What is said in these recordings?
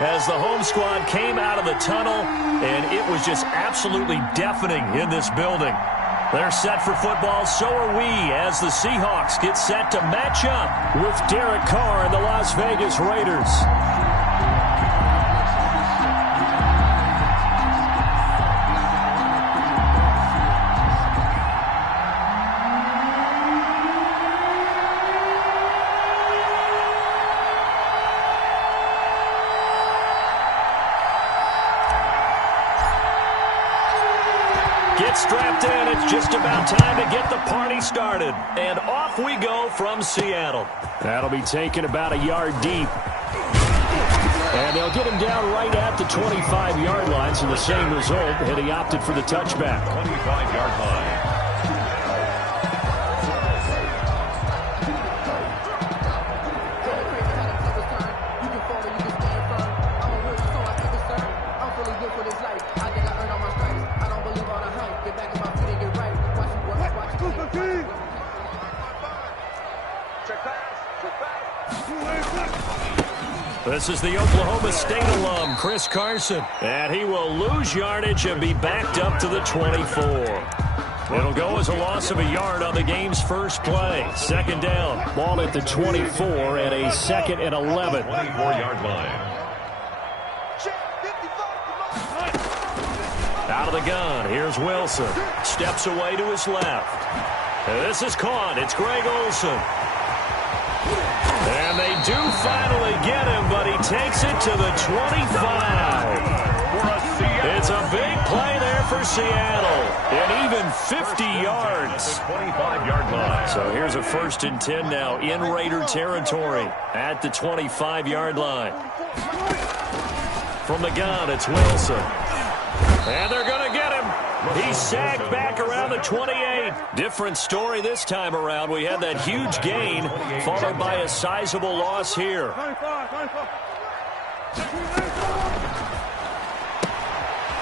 As the home squad came out of the tunnel, and it was just absolutely deafening in this building. They're set for football, so are we, as the Seahawks get set to match up with Derek Carr and the Las Vegas Raiders. Get strapped in. It's just about time to get the party started. And off we go from Seattle. That'll be taken about a yard deep. And they'll get him down right at the 25-yard line, so the same result, and he opted for the touchback. 25-yard line. This is the Oklahoma State alum, Chris Carson. And he will lose yardage and be backed up to the 24. It'll go as a loss of a yard on the game's first play. Second down. Ball at the 24 and a 2nd and 11. 24-yard line. Out of the gun. Here's Wilson. Steps away to his left. This is caught. It's Greg Olsen. And they do finally get him, but he takes it to the 25. It's a big play there for Seattle. And even 50 yards. 25-yard line. So here's a 1st and 10 now in Raider territory at the 25-yard line. From the gun, it's Wilson. And they're going to get him. He's sagged back around the 28. Different story this time around. We had that huge gain followed by a sizable loss here.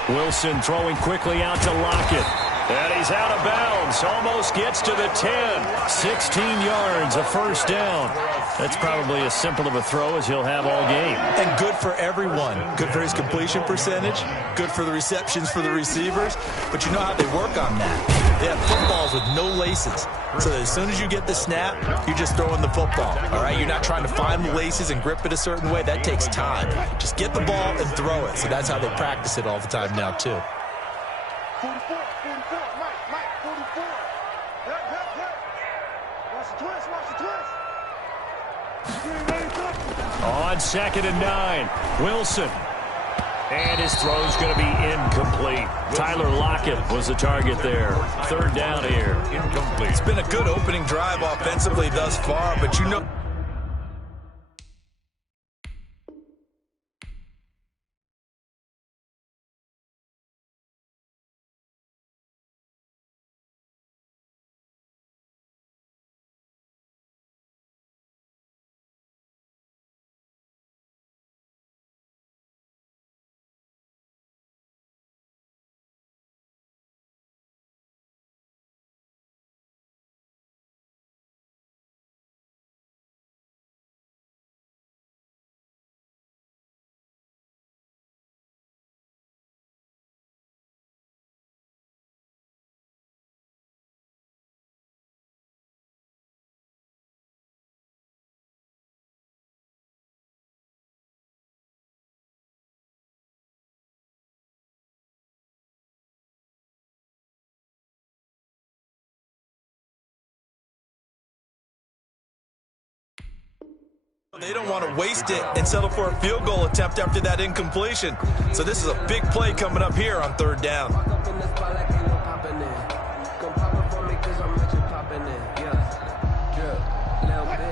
Wilson throwing quickly out to Lockett. And he's out of bounds. Almost gets to the 10. 16 yards, a 1st down. That's probably as simple of a throw as he'll have all game. And good for everyone. Good for his completion percentage. Good for the receptions for the receivers. But you know how they work on that. They have footballs with no laces. So that as soon as you get the snap, you're just throwing the football. All right? You're not trying to find the laces and grip it a certain way. That takes time. Just get the ball and throw it. So that's how they practice it all the time now, too. 44, 44, Mike, 44. Watch the twist, watch the twist. On 2nd and 9, Wilson. And his throw's going to be incomplete. Tyler Lockett was the target there. 3rd down here. Incomplete. It's been a good opening drive offensively thus far, but you know... They don't want to waste it and settle for a field goal attempt after that incompletion. So this is a big play coming up here on 3rd down.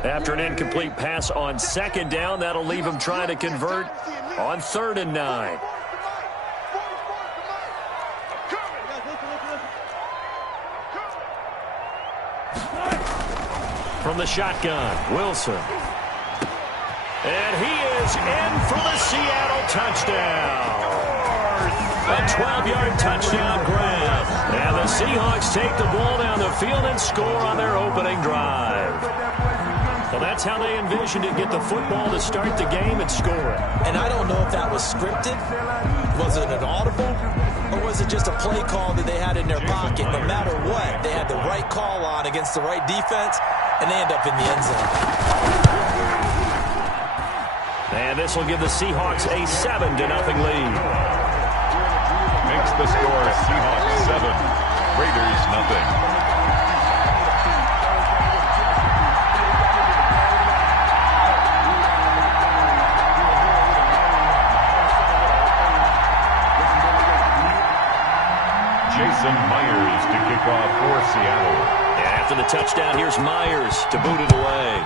After an incomplete pass on 2nd down, that'll leave him trying to convert on 3rd and 9. From the shotgun, Wilson. And he is in for the Seattle touchdown. A 12-yard touchdown grab. And the Seahawks take the ball down the field and score on their opening drive. Well, that's how they envisioned it. Get the football to start the game and score it. And I don't know if that was scripted. Was it an audible? Or was it just a play call that they had in their pocket? No matter what, they had the right call on against the right defense, and they end up in the end zone. And this will give the Seahawks a 7-0 lead. Makes the score Seahawks 7, Raiders nothing. Jason Myers to kick off for Seattle. Yeah, after the touchdown, here's Myers to boot it away.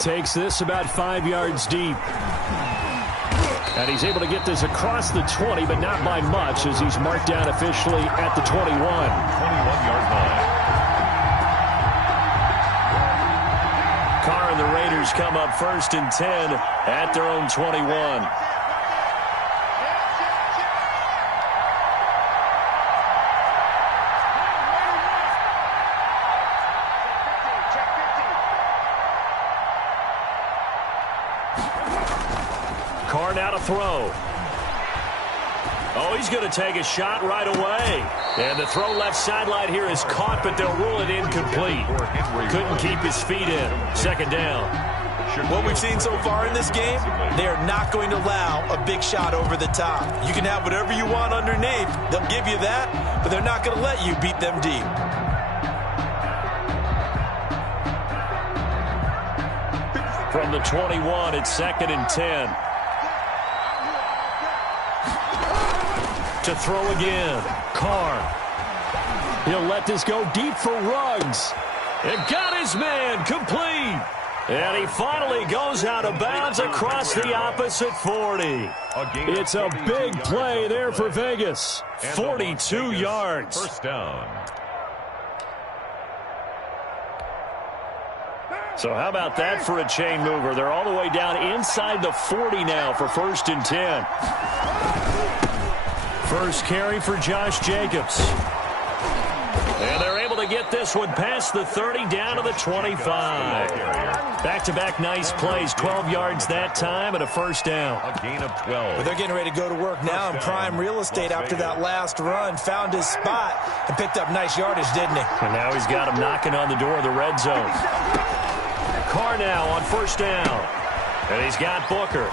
Takes this about 5 yards deep. And he's able to get this across the 20, but not by much, as he's marked down officially at the 21. 21-yard line. Carr and the Raiders come up 1st and 10 at their own 21. Carr now to throw. Oh, he's going to take a shot right away. And the throw left sideline here is caught, but they'll rule it incomplete. Couldn't keep his feet in. 2nd down. What we've seen so far in this game, they are not going to allow a big shot over the top. You can have whatever you want underneath. They'll give you that, but they're not going to let you beat them deep. From the 21, it's 2nd and 10. To throw again. Carr. He'll let this go deep for Ruggs. And got his man complete. And he finally goes out of bounds across the opposite 40. It's a big play there for Vegas. 42 yards. First down. So how about that for a chain mover? They're all the way down inside the 40 now for 1st and 10. First carry for Josh Jacobs. And they're able to get this one past the 30 down to the 25. Back-to-back nice plays. 12 yards that time and a 1st down. A gain of 12. But they're getting ready to go to work now in prime real estate after that last run. Found his spot and picked up nice yardage, didn't he? And now he's got him knocking on the door of the red zone. Carr now on 1st down. And he's got Booker.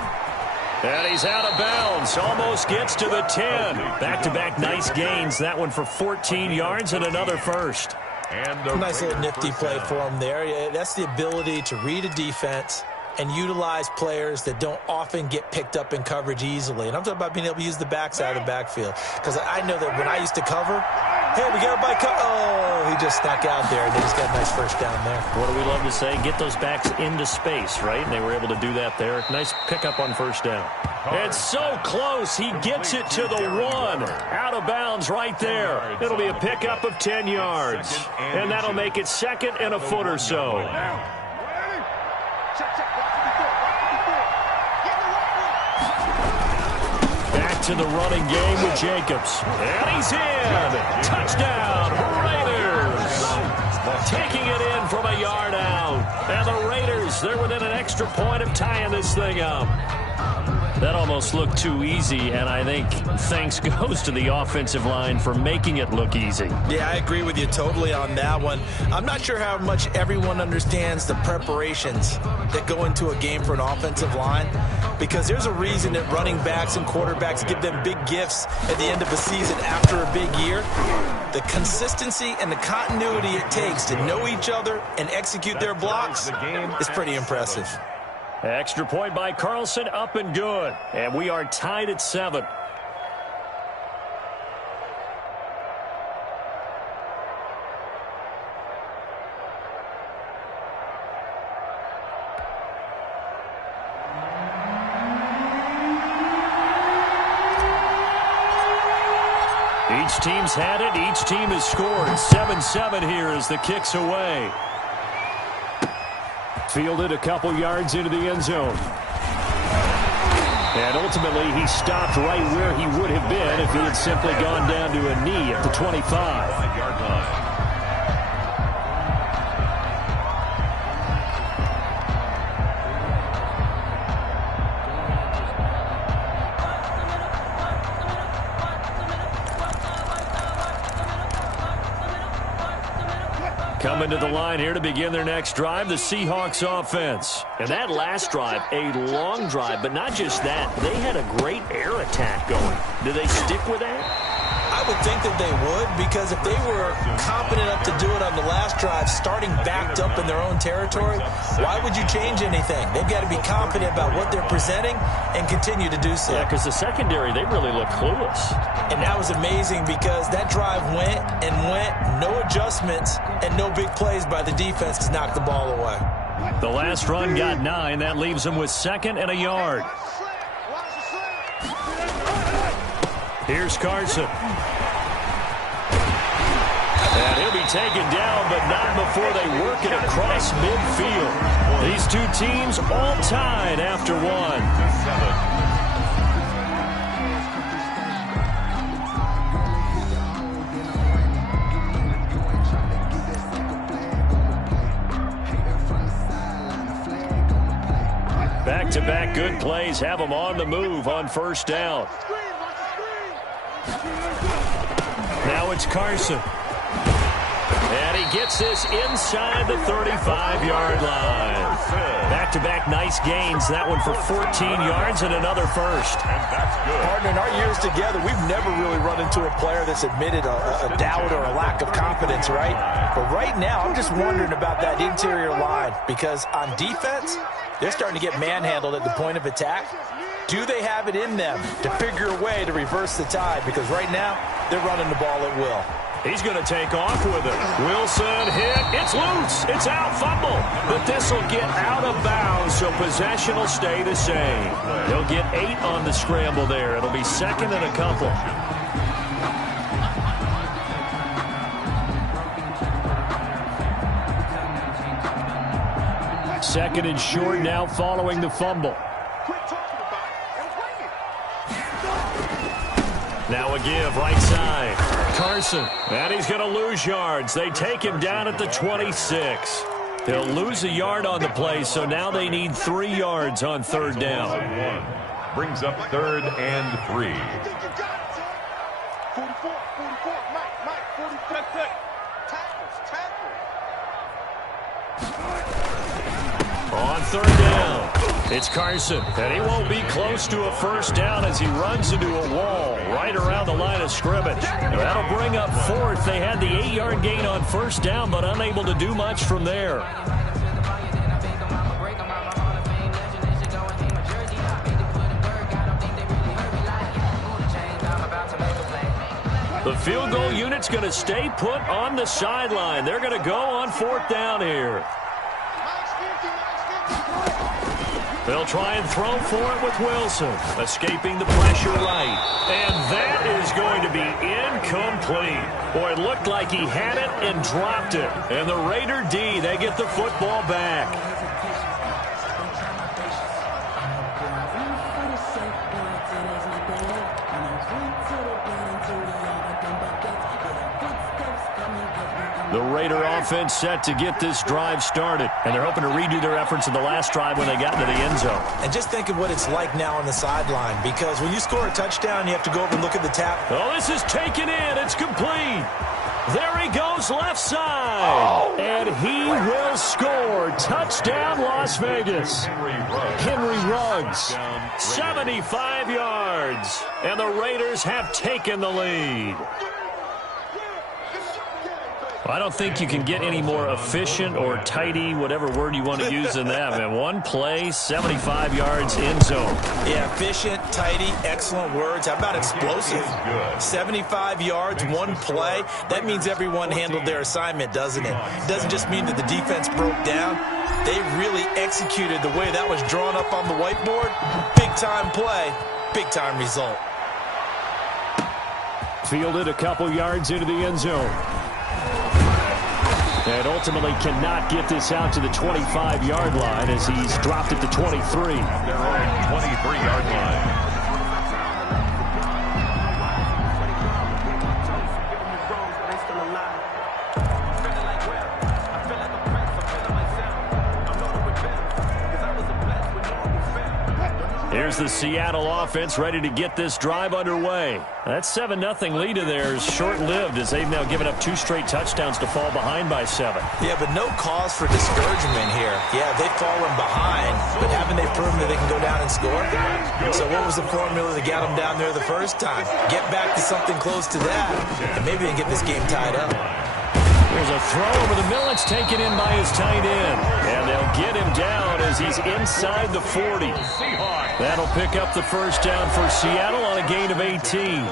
And he's out of bounds. Almost gets to the 10. Back-to-back nice gains. That one for 14 yards and another 1st. And nice little nifty play for him there. Yeah, that's the ability to read a defense and utilize players that don't often get picked up in coverage easily. And I'm talking about being able to use the backside of the backfield. Because I know that when I used to cover, hey, we got everybody oh, he just snuck out there, and they just got a nice 1st down there. What do we love to say? Get those backs into space, right? And they were able to do that there. Nice pickup on 1st down. It's so close. He gets it to the 1. Out of bounds right there. It'll be a pickup of 10 yards. And that'll make it 2nd and a foot or so. Back to the running game with Jacobs. And he's in. Touchdown, Raiders. Taking it in from a yard out. And the Raiders, they're within an extra point of tying this thing up. That almost looked too easy, and I think thanks goes to the offensive line for making it look easy. Yeah, I agree with you totally on that one. I'm not sure how much everyone understands the preparations that go into a game for an offensive line, because there's a reason that running backs and quarterbacks give them big gifts at the end of a season after a big year. The consistency and the continuity it takes to know each other and execute their blocks is pretty impressive. Extra point by Carlson, up and good. And we are tied at 7. Each team's had it. Each team has scored. 7-7 here as the kick's away. Fielded a couple yards into the end zone. And ultimately, he stopped right where he would have been if he had simply gone down to a knee at the 25. coming to the line here to begin their next drive, the Seahawks offense. And that last drive, a long drive, but not just that. They had a great air attack going. Do they stick with that? I would think that they would, because if they were competent enough to do it on the last drive, starting backed up in their own territory, why would you change anything? They've got to be confident about what they're presenting and continue to do so. Yeah, because the secondary, they really look clueless. And that was amazing because that drive went and went, no adjustments, and no big plays by the defense to knock the ball away. The last run got 9. That leaves them with 2nd and a yard. Here's Carson. And he'll be taken down, but not before they work it across midfield. These two teams all tied after 1. Back-to-back good plays have them on the move on first down. Now it's Carson. And he gets this inside the 35-yard line. Back-to-back nice gains. That one for 14 yards and another first. Partner, in our years together, we've never really run into a player that's admitted a doubt or a lack of confidence, right? But right now, I'm just wondering about that interior line, because on defense, they're starting to get manhandled at the point of attack. Do they have it in them to figure a way to reverse the tide? Because right now, they're running the ball at will. He's going to take off with it. Wilson hit. It's loose. It's out. Fumble. But this will get out of bounds, so possession will stay the same. They'll get 8 on the scramble there. It'll be 2nd and a couple. Second and short now following the fumble. Now a give, right side. Carson, and he's going to lose yards. They take him down at the 26. They'll lose a yard on the play, so now they need 3 yards on third down. Brings up 3rd and 3. 44, Mike, 44. On third down, it's Carson, and he won't be close to a first down as he runs into a wall right around the line of scrimmage. That'll bring up 4th. They had the 8-yard gain on first down, but unable to do much from there. The field goal unit's going to stay put on the sideline. They're going to go on 4th down here. They'll try and throw for it with Wilson, escaping the pressure right. And that is going to be incomplete. Boy, it looked like he had it and dropped it. And the Raider D, they get the football back. The Raider offense set to get this drive started. And they're hoping to redo their efforts in the last drive when they got into the end zone. And just think of what it's like now on the sideline, because when you score a touchdown, you have to go over and look at the tap. Oh, this is taken in. It's complete. There he goes, left side. And he will score. Touchdown, Las Vegas. Henry Ruggs, 75 yards. And the Raiders have taken the lead. I don't think you can get any more efficient or tidy, whatever word you want to use in that. Man, one play, 75 yards, end zone. Yeah, efficient, tidy, excellent words. How about explosive? 75 yards, one play. That means everyone handled their assignment, doesn't it? It doesn't just mean that the defense broke down. They really executed the way that was drawn up on the whiteboard. Big-time play, big-time result. Fielded a couple yards into the end zone. And ultimately cannot get this out to the 25-yard line as he's dropped at the 23. Their own 23-yard line. Here's the Seattle offense ready to get this drive underway. That 7-0 lead of theirs short-lived as they've now given up 2 straight touchdowns to fall behind by 7. Yeah, but no cause for discouragement here. Yeah, they've fallen behind, but haven't they proven that they can go down and score? So what was the formula that got them down there the first time? Get back to something close to that, and maybe they can get this game tied up. There's a throw over the middle. It's taken in by his tight end. And they'll get him down as he's inside the 40. That'll pick up the first down for Seattle on a gain of 18.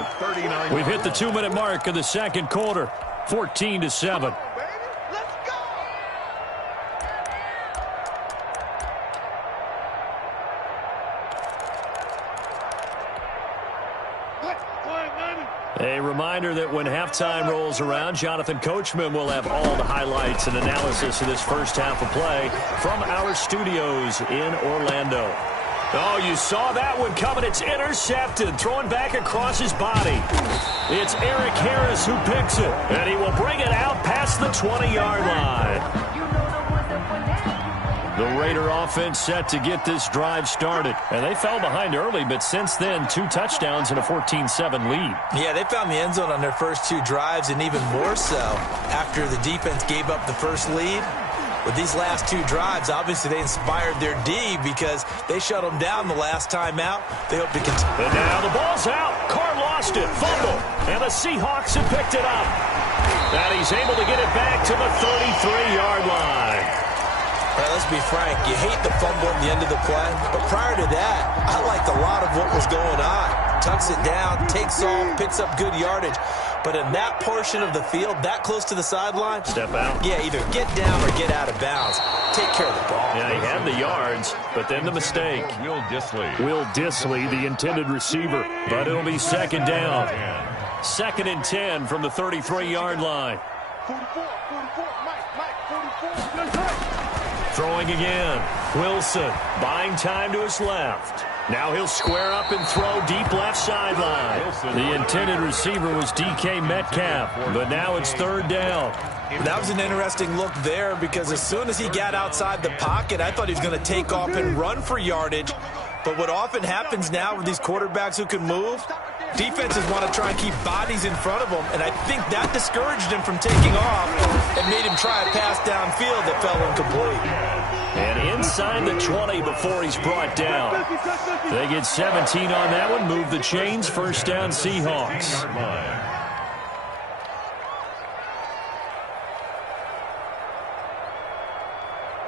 We've hit the 2-minute mark of the second quarter. 14-7. A reminder that when halftime rolls around, Jonathan Coachman will have all the highlights and analysis of this first half of play from our studios in Orlando. Oh, you saw that one coming. It's intercepted, thrown back across his body. It's Eric Harris who picks it, and he will bring it out past the 20-yard line. The Raider offense set to get this drive started. And they fell behind early, but since then, 2 touchdowns and a 14-7 lead. Yeah, they found the end zone on their first 2 drives, and even more so after the defense gave up the first lead. With these last 2 drives, obviously they inspired their D because they shut them down the last time out. They hope to continue. And now the ball's out. Carr lost it. Fumble. And the Seahawks have picked it up. And he's able to get it back to the 33-yard line. All right, let's be frank. You hate the fumble at the end of the play, but prior to that, I liked a lot of what was going on. Tucks it down, takes off, picks up good yardage. But in that portion of the field, that close to the sideline, step out. Yeah, either get down or get out of bounds. Take care of the ball. Yeah, he had the yards, but then the mistake. Will Dissly, the intended receiver, but it'll be second down. 2nd and 10 from the 33-yard line. 44, Mike, 44. Throwing again. Wilson buying time to his left. Now he'll square up and throw deep left sideline. The intended receiver was DK Metcalf, but now it's 3rd down. That was an interesting look there because as soon as he got outside the pocket, I thought he was going to take off and run for yardage. But what often happens now with these quarterbacks who can move, defenses want to try and keep bodies in front of them, and I think that discouraged him from taking off and made him try a pass downfield that fell incomplete. And inside the 20 before he's brought down. They get 17 on that one, move the chains, first down Seahawks.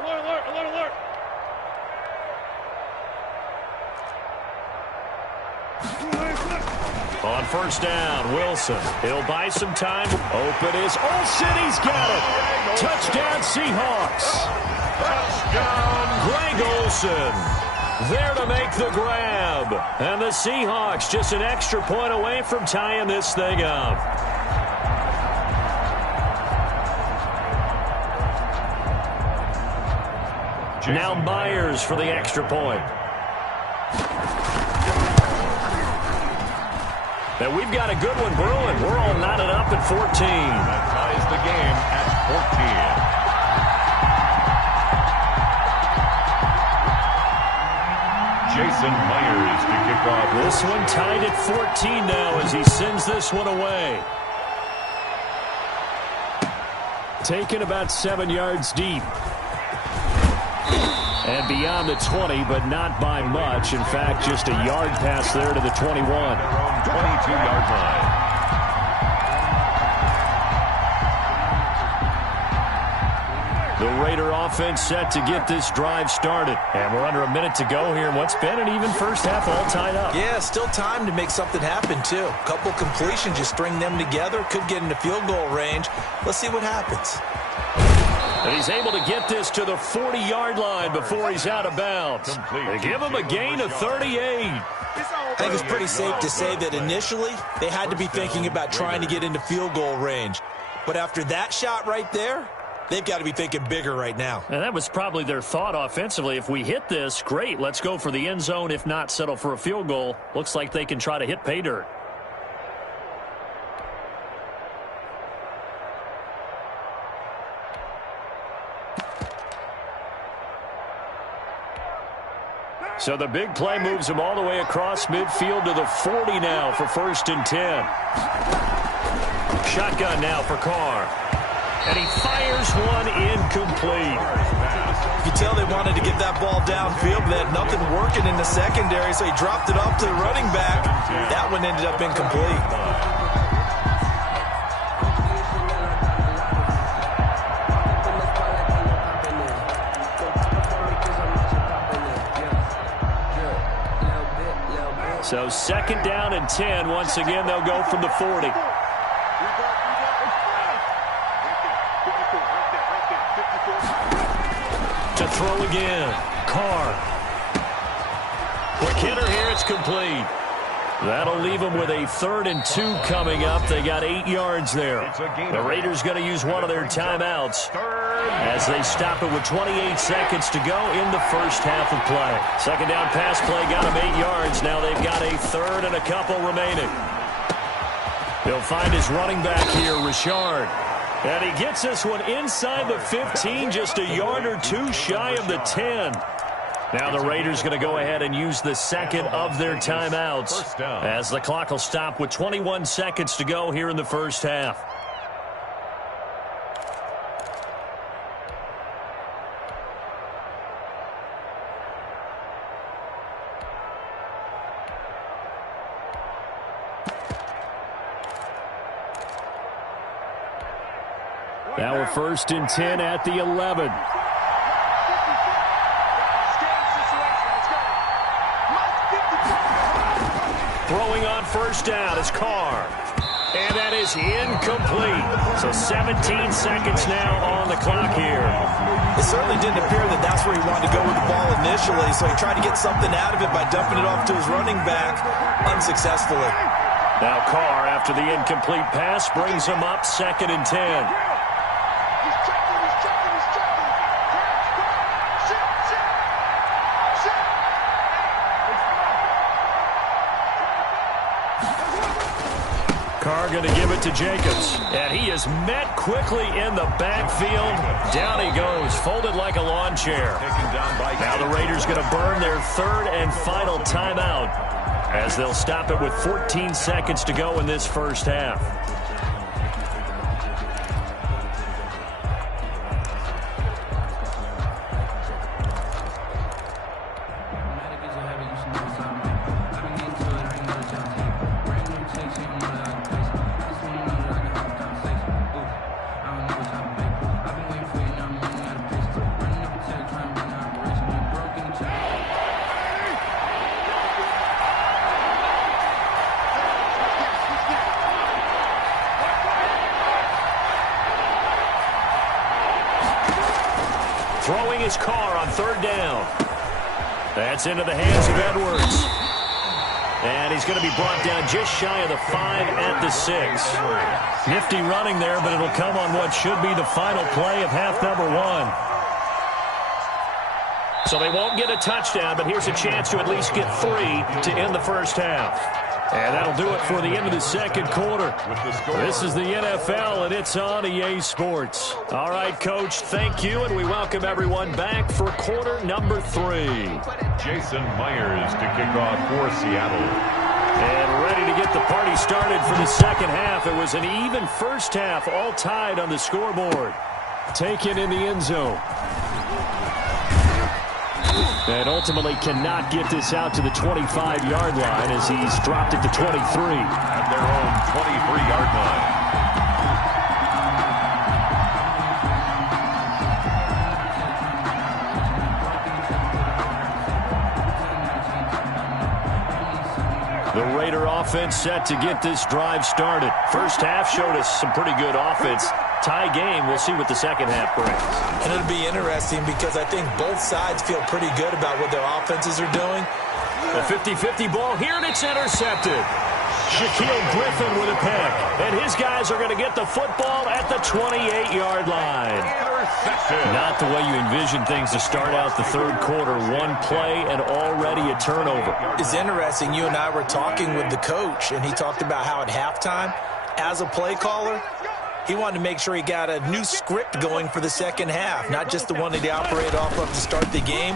Alert. On first down, Wilson. He'll buy some time. Open is Olsen. He's got it. Touchdown, Seahawks. Touchdown, Greg Olsen. There to make the grab. And the Seahawks just an extra point away from tying this thing up. Now Myers for the extra point. And we've got a good one brewing. We're all knotted up at 14. That ties the game at 14. Jason Myers to kick off. This one tied at 14 now as he sends this one away. Taken about 7 yards deep. And beyond the 20, but not by much. In fact, just a yard pass there to the 21. 22-yard line. The Raider offense set to get this drive started. And we're under a minute to go here. What's been an even first half all tied up. Yeah, still time to make something happen, too. A couple completions, just string them together. Could get into field goal range. Let's see what happens. And he's able to get this to the 40-yard line before he's out of bounds. They give him a gain of 38. I think it's pretty safe to say that initially they had to be thinking about trying to get into field goal range. But after that shot right there, they've got to be thinking bigger right now. And that was probably their thought offensively. If we hit this, great, let's go for the end zone. If not, settle for a field goal. Looks like they can try to hit pay dirt. So the big play moves him all the way across midfield to the 40 now for 1st and 10. Shotgun now for Carr. And he fires one incomplete. You can tell they wanted to get that ball downfield, but they had nothing working in the secondary, so he dropped it off to the running back. That one ended up incomplete. So 2nd down and 10. Once again, they'll go from the 40. To throw again. Carr. Quick hitter here. It's complete. That'll leave them with a 3rd and 2 coming up. They got 8 yards there. The Raiders going to use one of their timeouts as they stop it with 28 seconds to go in the first half of play. 2nd down pass play got them 8 yards. Now they've got a 3rd and a couple remaining. He'll find his running back here, Richard. And he gets this one inside the 15, just a yard or 2 shy of the 10. Now the Raiders going to go ahead and use the 2nd of their timeouts as the clock will stop with 21 seconds to go here in the first half. Now we're 1st and 10 at the 11. Throwing on 1st down is Carr. And that is incomplete. So 17 seconds now on the clock here. It certainly didn't appear that that's where he wanted to go with the ball initially, so he tried to get something out of it by dumping it off to his running back unsuccessfully. Now Carr, after the incomplete pass, brings him up 2nd and 10. Carr going to give it to Jacobs. And he is met quickly in the backfield. Down he goes, folded like a lawn chair. Now the Raiders going to burn their 3rd and final timeout as they'll stop it with 14 seconds to go in this first half. Throwing his Carr on 3rd down. That's into the hands of Edwards. And he's going to be brought down just shy of the 5 at the 6. Nifty running there, but it'll come on what should be the final play of half number 1. So they won't get a touchdown, but here's a chance to at least get 3 to end the first half. And that'll do it for the end of the 2nd quarter. This is the NFL, and it's on EA Sports. All right, Coach, thank you, and we welcome everyone back for quarter number 3. Jason Myers to kick off for Seattle. And ready to get the party started for the 2nd half. It was an even first half, all tied on the scoreboard. Taken in the end zone. And ultimately cannot get this out to the 25-yard line as he's dropped it to 23. At their own 23-yard line. The Raider offense set to get this drive started. First half showed us some pretty good offense. Tie game. We'll see what the second half brings. And it'll be interesting because I think both sides feel pretty good about what their offenses are doing. A 50-50 ball here, and it's intercepted. Shaquille Griffin with a pick. And his guys are going to get the football at the 28-yard line. Not the way you envision things to start out the 3rd quarter. One play and already a turnover. It's interesting. You and I were talking with the coach, and he talked about how at halftime, as a play caller, He wanted to make sure he got a new script going for the second half, not just the one that he operated off of to start the game.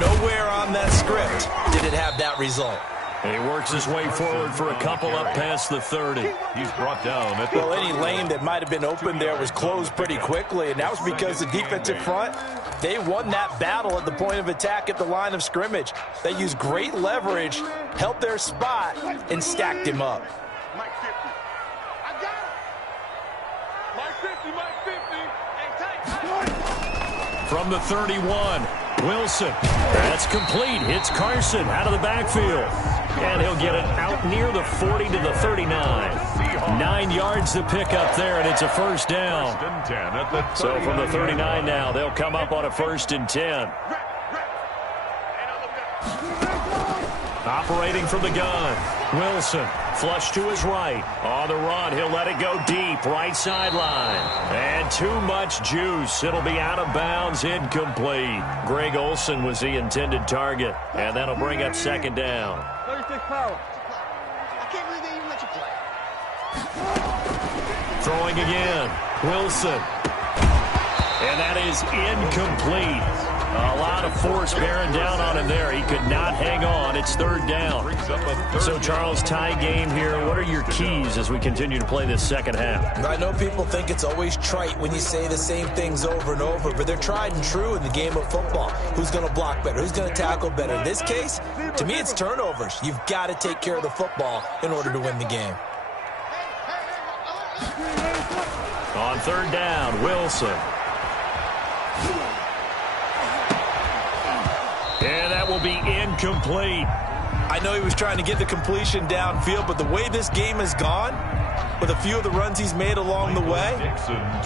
Nowhere on that script did it have that result. He works his way forward for a couple up past the 30. He's brought down at the Well, any lane that might have been open there was closed pretty quickly, and that was because the defensive front, they won that battle at the point of attack at the line of scrimmage. They used great leverage, held their spot, and stacked him up. Mike 50. I got him. Mike 50. Hey, take. From the 31, Wilson. That's complete. Hits Carson out of the backfield. And he'll get it out near the 40 to the 39. 9 yards to pick up there, and it's a first down. So from the 39 now, they'll come up on a 1st and 10. Operating from the gun, Wilson, flush to his right. On the run, he'll let it go deep, right sideline. And too much juice. It'll be out of bounds, incomplete. Greg Olsen was the intended target, and that'll bring up 2nd down. 36 power. I can't believe they even let you play. Throwing again, Wilson. And that is incomplete. A lot of force bearing down on him there. He could not hang on. It's 3rd down. So, Charles, tie game here. What are your keys as we continue to play this second half? I know people think it's always trite when you say the same things over and over, but they're tried and true in the game of football. Who's going to block better? Who's going to tackle better? In this case, to me, it's turnovers. You've got to take care of the football in order to win the game. On 3rd down, Wilson. And that will be incomplete. I know he was trying to get the completion downfield, but the way this game has gone, with a few of the runs he's made along the way,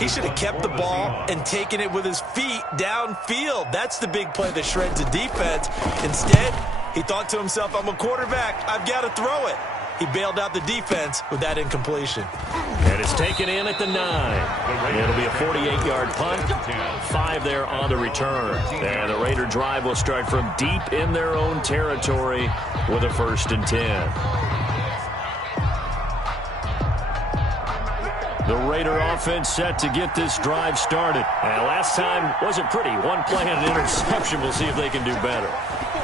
he should have kept the ball and taken it with his feet downfield. That's the big play that shreds the defense. Instead, he thought to himself, I'm a quarterback. I've got to throw it. He bailed out the defense with that incompletion. And it's taken in at the 9. It'll be a 48-yard punt. 5 there on the return. And the Raider drive will start from deep in their own territory with a 1st and 10. The Raider offense set to get this drive started. And last time wasn't pretty. One play and an interception. We'll see if they can do better.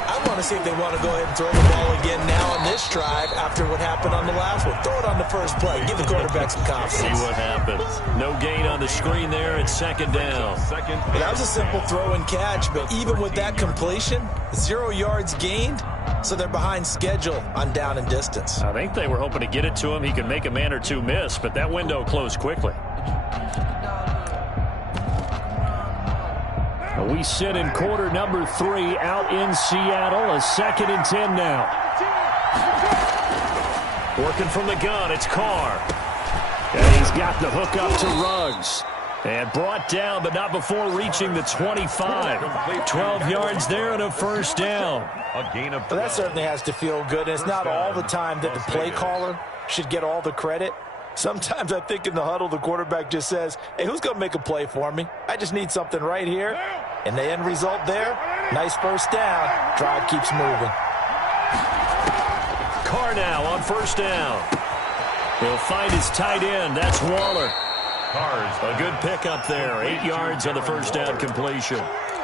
I want to see if they want to go ahead and throw the ball again now on this drive after what happened on the last one. Throw it on the first play. Give the quarterback some confidence. See what happens. No gain on the screen there. It's 2nd down. Well, that was a simple throw and catch, but even with that completion, 0 yards gained, so they're behind schedule on down and distance. I think they were hoping to get it to him. He could make a man or two miss, but that window closed quickly. We sit in quarter number 3 out in Seattle. A 2nd and 10 now. Working from the gun, it's Carr. And he's got the hook up to Ruggs. And brought down, but not before reaching the 25. 12 yards there and a 1st down. A gain of Well, that certainly has to feel good. And it's not all the time that the play caller should get all the credit. Sometimes I think in the huddle, the quarterback just says, hey, who's going to make a play for me? I just need something right here. And the end result there, nice 1st down. Drive keeps moving. Carr now on 1st down. He'll find his tight end. That's Waller. A good pickup there. 8 yards on the 1st down completion.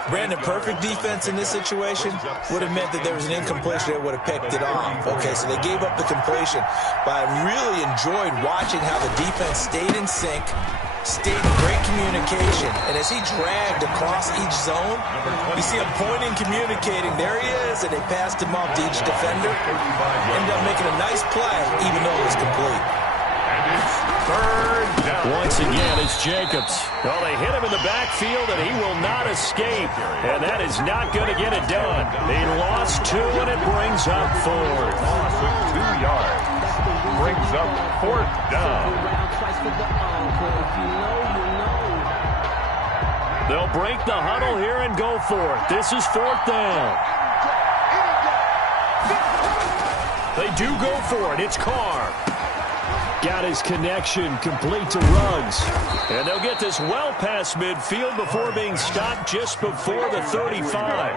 Brandon, perfect defense in this situation would have meant that there was an incompletion that would have picked it off. Okay, so they gave up the completion. But I really enjoyed watching how the defense stayed in sync, stayed in great communication. And as he dragged across each zone, you see him pointing, communicating. There he is, and they passed him off to each defender. Ended up making a nice play, even though it was complete. Third down. Once again, it's Jacobs. Well, they hit him in the backfield, and he will not escape. And that is not going to get it done. They lost 2, and it brings up 4. Loss of 2 yards. Brings up 4th down. They'll break the huddle here and go for it. This is 4th down. They do go for it. It's Carr. Got his connection complete to Ruggs. And they'll get this well past midfield before being stopped just before the 35.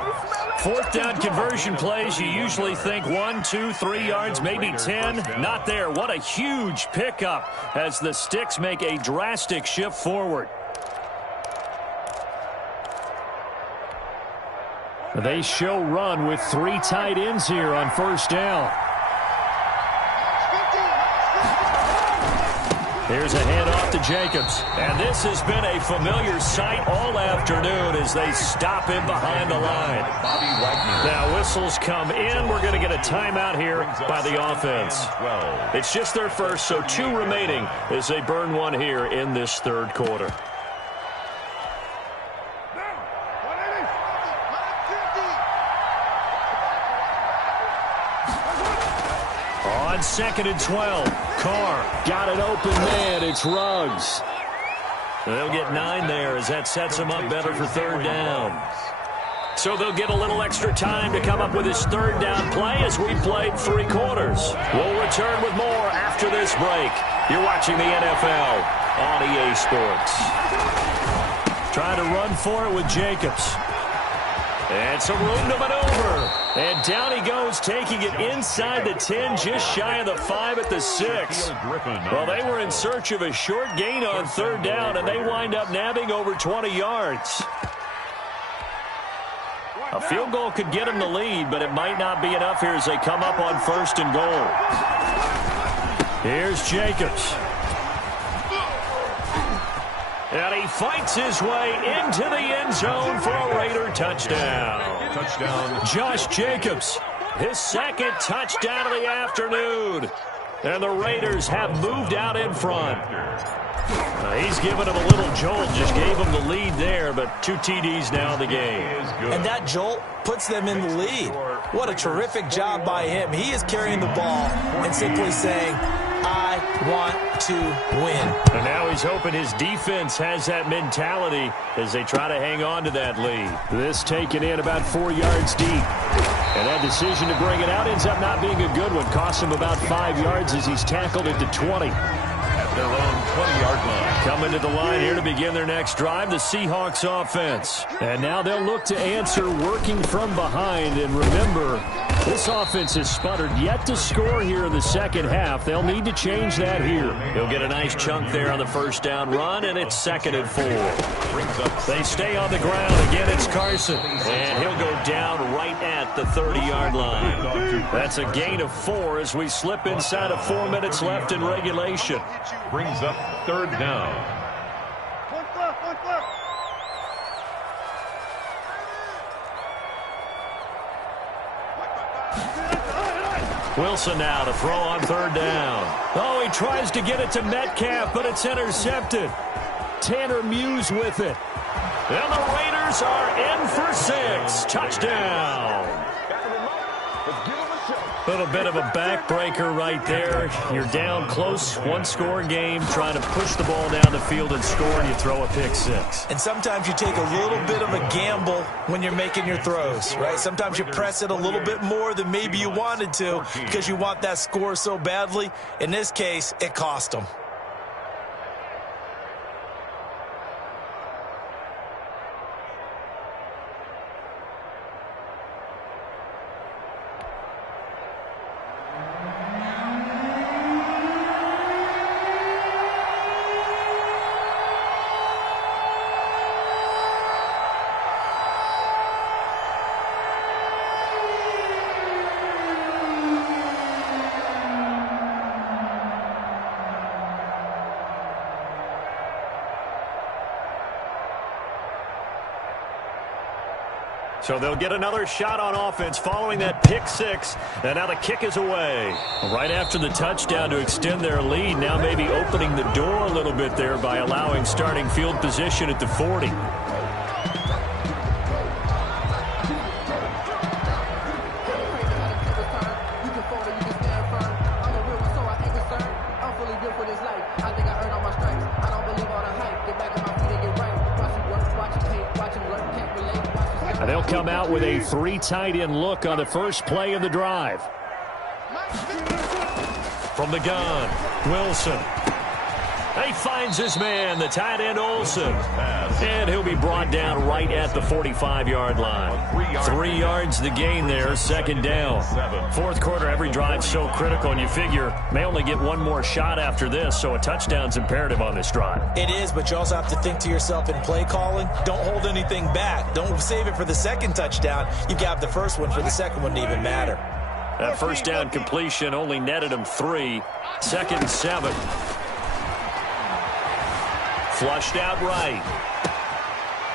Fourth down conversion plays, you usually think 1, 2, 3 yards, maybe 10. Not there. What a huge pickup as the Sticks make a drastic shift forward. They show run with 3 tight ends here on first down. Here's a handoff to Jacobs. And this has been a familiar sight all afternoon as they stop him behind the line. Now whistles come in. We're going to get a timeout here by the offense. It's just their first, so 2 remaining as they burn one here in this third quarter. On 2nd and 12, Carr got an open man. It's Ruggs. They'll get 9 there as that sets them up better for third down. So they'll get a little extra time to come up with his third down play as we played 3 quarters. We'll return with more after this break. You're watching the NFL on EA Sports. Trying to run for it with Jacobs. And some room to maneuver. And down he goes, taking it inside the 10, just shy of the 5 at the 6. Well, they were in search of a short gain on third down, and they wind up nabbing over 20 yards. A field goal could get them the lead, but it might not be enough here as they come up on 1st and goal. Here's Jacobs. And he fights his way into the end zone for a Raider touchdown. Josh Jacobs, his 2nd touchdown of the afternoon. And the Raiders have moved out in front. He's given him a little jolt, just gave him the lead there, but 2 TDs now in the game. And that jolt puts them in the lead. What a terrific job by him. He is carrying the ball and simply saying, I want to win. And now he's hoping his defense has that mentality as they try to hang on to that lead. This taken in about 4 yards deep. And that decision to bring it out ends up not being a good one. Costs him about 5 yards as he's tackled it to 20. At their own 20-yard line. Coming to the line here to begin their next drive, the Seahawks offense. And now they'll look to answer working from behind. And remember, this offense has sputtered yet to score here in the second half. They'll need to change that here. He'll get a nice chunk there on the first down run, and it's 2nd and 4. They stay on the ground. Again, it's Carson. And he'll go down right at the 30-yard line. That's a gain of 4 as we slip inside of 4 minutes left in regulation. Brings up third down. Wilson now to throw on third down. Oh, he tries to get it to Metcalf, but it's intercepted. Tanner Muse with it. And the Raiders are in for 6. Touchdown. A little bit of a backbreaker right there. You're down close, 1-score game, trying to push the ball down the field and score, and you throw a pick 6. And sometimes you take a little bit of a gamble when you're making your throws, right? Sometimes you press it a little bit more than maybe you wanted to because you want that score so badly. In this case, it cost them. So they'll get another shot on offense following that pick 6. And now the kick is away. Right after the touchdown to extend their lead, now maybe opening the door a little bit there by allowing starting field position at the 40. They'll come out with a 3 tight end look on the first play of the drive. From the gun, Wilson. He finds his man, the tight end Olsen. And he'll be brought down right at the 45-yard line. 3 yards the gain there, second down. Fourth quarter, every drive's so critical, and you figure may only get one more shot after this, so a touchdown's imperative on this drive. It is, but you also have to think to yourself in play calling, don't hold anything back. Don't save it for the second touchdown. You got the first one for the second one to even matter. That first down completion only netted him 3. Second and 7. Flushed out right.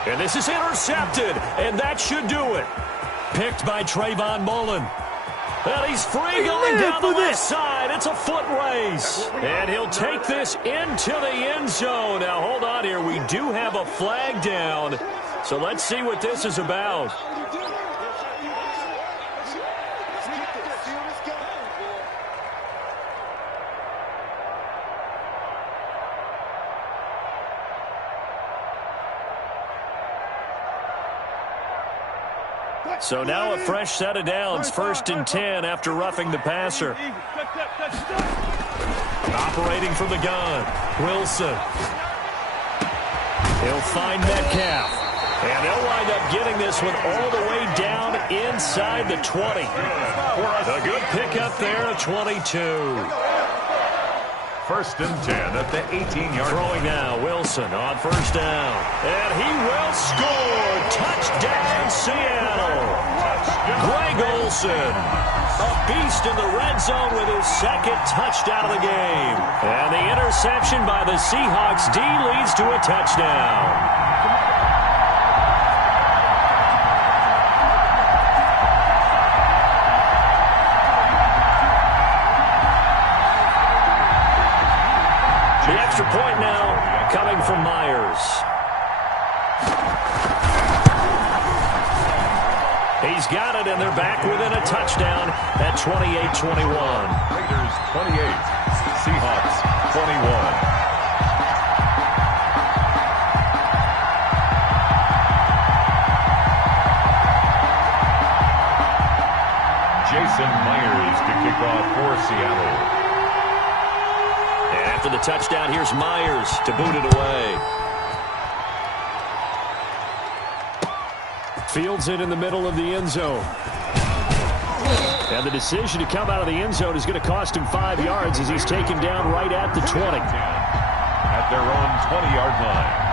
And this is intercepted, and that should do it. Picked by Trayvon Mullen. And he's free going down the left side. It's a foot race. And he'll take this into the end zone. Now, hold on here. We do have a flag down. So let's see what this is about. So now a fresh set of downs, 1st and 10 after roughing the passer. Operating from the gun, Wilson. He'll find Metcalf. And they'll wind up getting this one all the way down inside the 20. A good pickup there at 22. 1st and 10 at the 18-yard line. Throwing now, Wilson on 1st down. And he will score. Touchdown, Seattle. Greg Olsen, a beast in the red zone with his 2nd touchdown of the game. And the interception by the Seahawks D leads to a touchdown. The extra point now coming from Myers. He's got it, and they're back within a touchdown at 28-21. Raiders 28, Seahawks 21. Jason Myers to kick off for Seattle. And after the touchdown, here's Myers to boot it away. Fields it in the middle of the end zone. And the decision to come out of the end zone is going to cost him 5 yards as he's taken down right at the 20. At their own 20-yard line.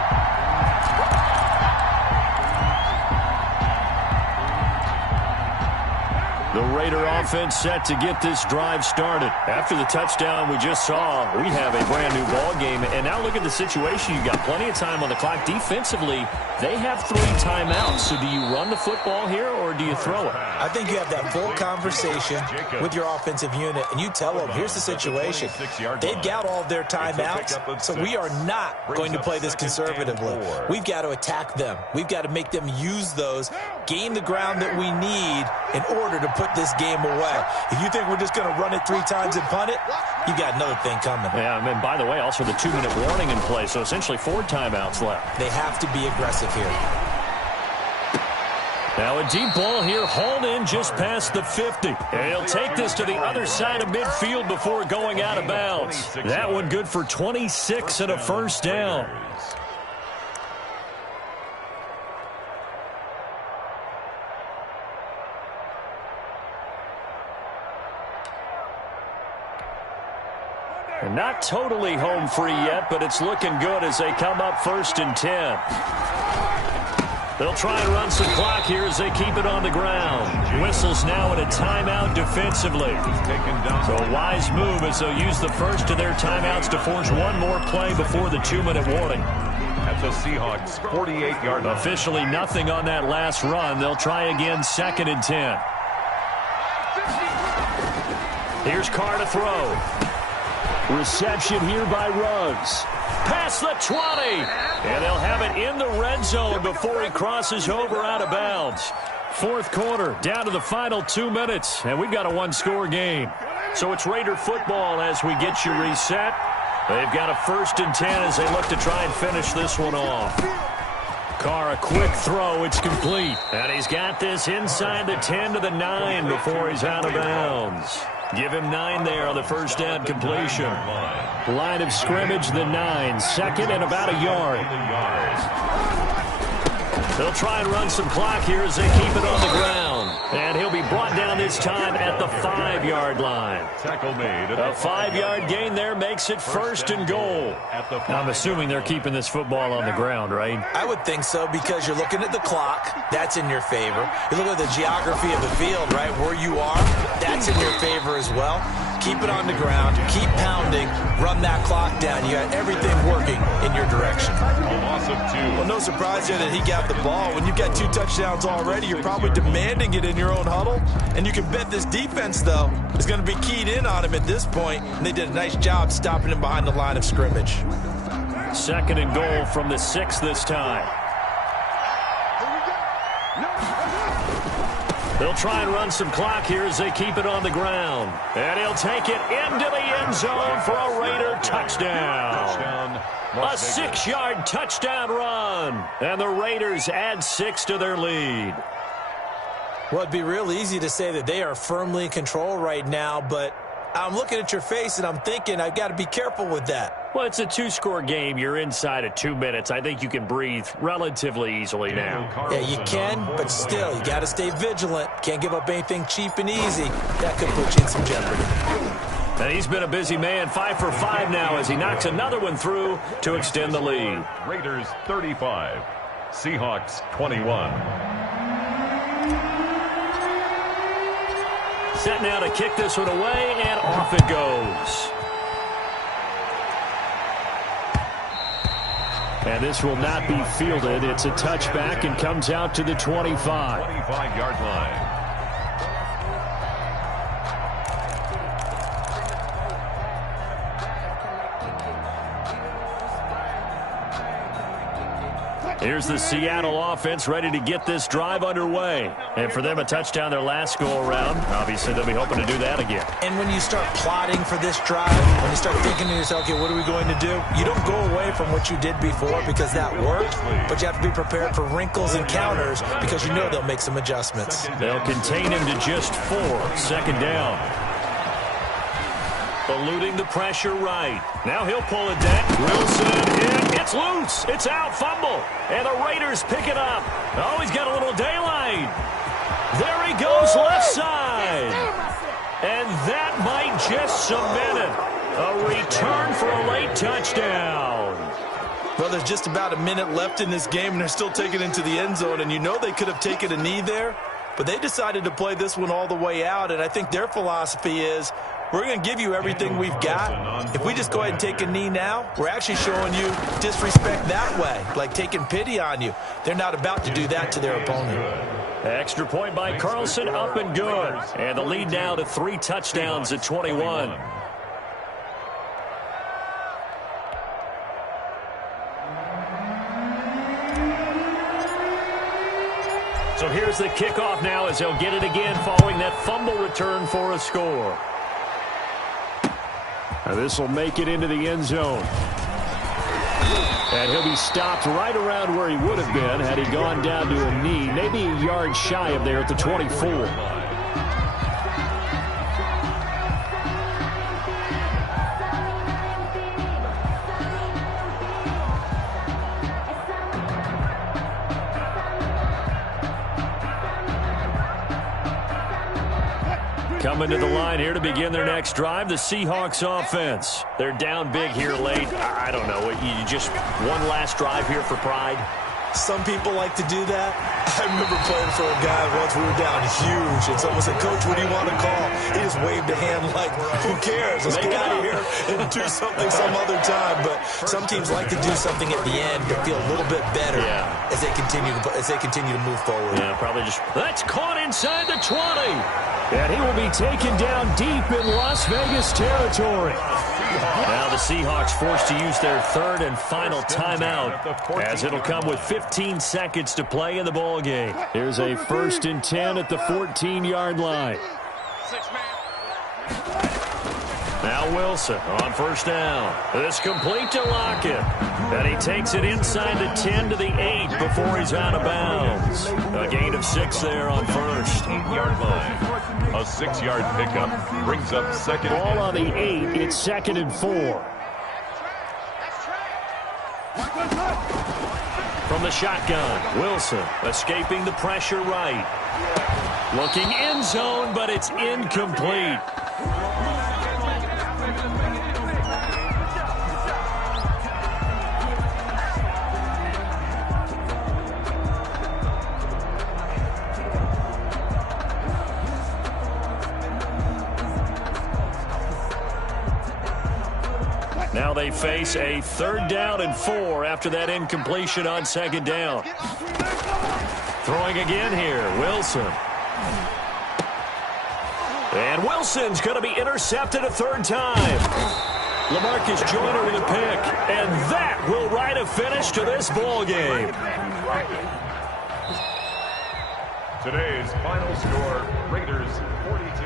The Raider offense set to get this drive started. After the touchdown we just saw, we have a brand-new ball game. And now look at the situation. You've got plenty of time on the clock. Defensively, they have 3 timeouts. So do you run the football here or do you throw it? I think you have that full conversation with your offensive unit, and you tell them, here's the situation. They've got all of their timeouts, so we are not going to play this conservatively. We've got to attack them. We've got to make them use those, gain the ground that we need in order to put this game away. If you think we're just going to run it 3 times and punt it, you got another thing coming. Yeah, and by the way, also the 2-minute warning in play, so essentially 4 timeouts left. They have to be aggressive here. Now a deep ball here, hauled in just past the 50. And he'll take this to the other side of midfield before going out of bounds. That one good for 26 and a first down. And not totally home free yet, but it's looking good as they come up 1st and 10. They'll try and run some clock here as they keep it on the ground. Whistles now in a timeout defensively. So a wise move as they'll use the first of their timeouts to force one more play before the 2-minute warning. At the Seahawks 48-yard line. Officially nothing on that last run. They'll try again 2nd and 10. Here's Carr to throw. Reception here by Ruggs. Past the 20. And they'll have it in the red zone before he crosses over out of bounds. 4th quarter, down to the final 2 minutes. And we've got a 1-score game. So it's Raider football as we get you reset. They've got a 1st and 10 as they look to try and finish this one off. Carr, a quick throw. It's complete. And he's got this inside the 10 to the 9 before he's out of bounds. Give him 9 there on the first down completion. Line of scrimmage, the 9. Second and about a yard. They'll try and run some clock here as they keep it on the ground. And he'll be brought down this time at the 5-yard line. Tackle made. A 5-yard gain there makes it first and goal. I'm assuming they're keeping this football on the ground, right? I would think so, because you're looking at the clock. That's in your favor. You look at the geography of the field, right, where you are. That's in your favor as well. Keep it on the ground. Keep pounding. Run that clock down. You got everything working in your direction. A loss of 2. Well, no surprise there that he got the ball. When you've got 2 touchdowns already, you're probably demanding it in your own huddle. And you can bet this defense, though, is going to be keyed in on him at this point. And they did a nice job stopping him behind the line of scrimmage. Second and goal from the 6 this time. They'll try and run some clock here as they keep it on the ground. And he'll take it into the end zone for a Raider touchdown. A 6-yard touchdown run. And the Raiders add 6 to their lead. Well, it'd be real easy to say that they are firmly in control right now, but I'm looking at your face and I'm thinking I've got to be careful with that. Well, it's a 2-score game. You're inside of 2 minutes. I think you can breathe relatively easily now. Yeah, you can, but still, you got to stay vigilant. Can't give up anything cheap and easy. That could put you in some jeopardy. And he's been a busy man, 5 for 5 now as he knocks another one through to extend the lead. Raiders 35, Seahawks 21. Set now to kick this one away, and off it goes. And this will not be fielded. It's a touchback and comes out to the 25. 25-yard line. Here's the Seattle offense ready to get this drive underway. And for them, a touchdown their last go-around. Obviously, they'll be hoping to do that again. And when you start plotting for this drive, when you start thinking to yourself, okay, what are we going to do? You don't go away from what you did before because that worked, but you have to be prepared for wrinkles and counters because you know they'll make some adjustments. They'll contain him to just 4. Second down. Eluding the pressure right. Now he'll pull it down. Wilson in. It's loose. It's out. Fumble. And the Raiders pick it up. Oh, he's got a little daylight. There he goes left side. And that might just cement it. A return for a late touchdown. Well, there's just about a minute left in this game, and they're still taking it into the end zone. And you know they could have taken a knee there, but they decided to play this one all the way out. And I think their philosophy is, we're going to give you everything we've got. If we just go ahead and take a knee now, we're actually showing you disrespect that way, like taking pity on you. They're not about to do that to their opponent. Extra point by Carlson, up and good. And the lead now to 3 touchdowns at 21. So here's the kickoff now as they'll get it again following that fumble return for a score. Now this will make it into the end zone. And he'll be stopped right around where he would have been had he gone down to a knee, maybe a yard shy of there at the 24. Coming to the line here to begin their next drive, the Seahawks offense. They're down big here late. I don't know. You just one last drive here for pride? Some people like to do that. I remember playing for a guy once. We were down huge, and someone said, "Coach, what do you want to call?" He just waved a hand like, "Who cares? Let's get out of here and do something some other time." But some teams like to do something at the end to feel a little bit better as they continue to move forward. Yeah, probably just. That's caught inside the 20, and he will be taken down deep in Las Vegas territory. Now the Seahawks forced to use their third and final timeout as it'll come with 15 seconds to play in the ball game. Here's a 1st and 10 at the 14-yard line. Now Wilson on first down. This complete to Lockett. And he takes it inside the 10 to the 8 before he's out of bounds. A gain of 6 there on first. 8-yard line. A 6-yard pickup brings up second. Ball on the 8. It's 2nd and 4. From the shotgun, Wilson escaping the pressure right. Looking end zone, but it's incomplete. Now they face a 3rd down and 4 after that incompletion on 2nd down. Throwing again here, Wilson. And Wilson's going to be intercepted a 3rd time. LaMarcus Joyner with a pick. And that will write a finish to this ball game. Today's final score, Raiders 42.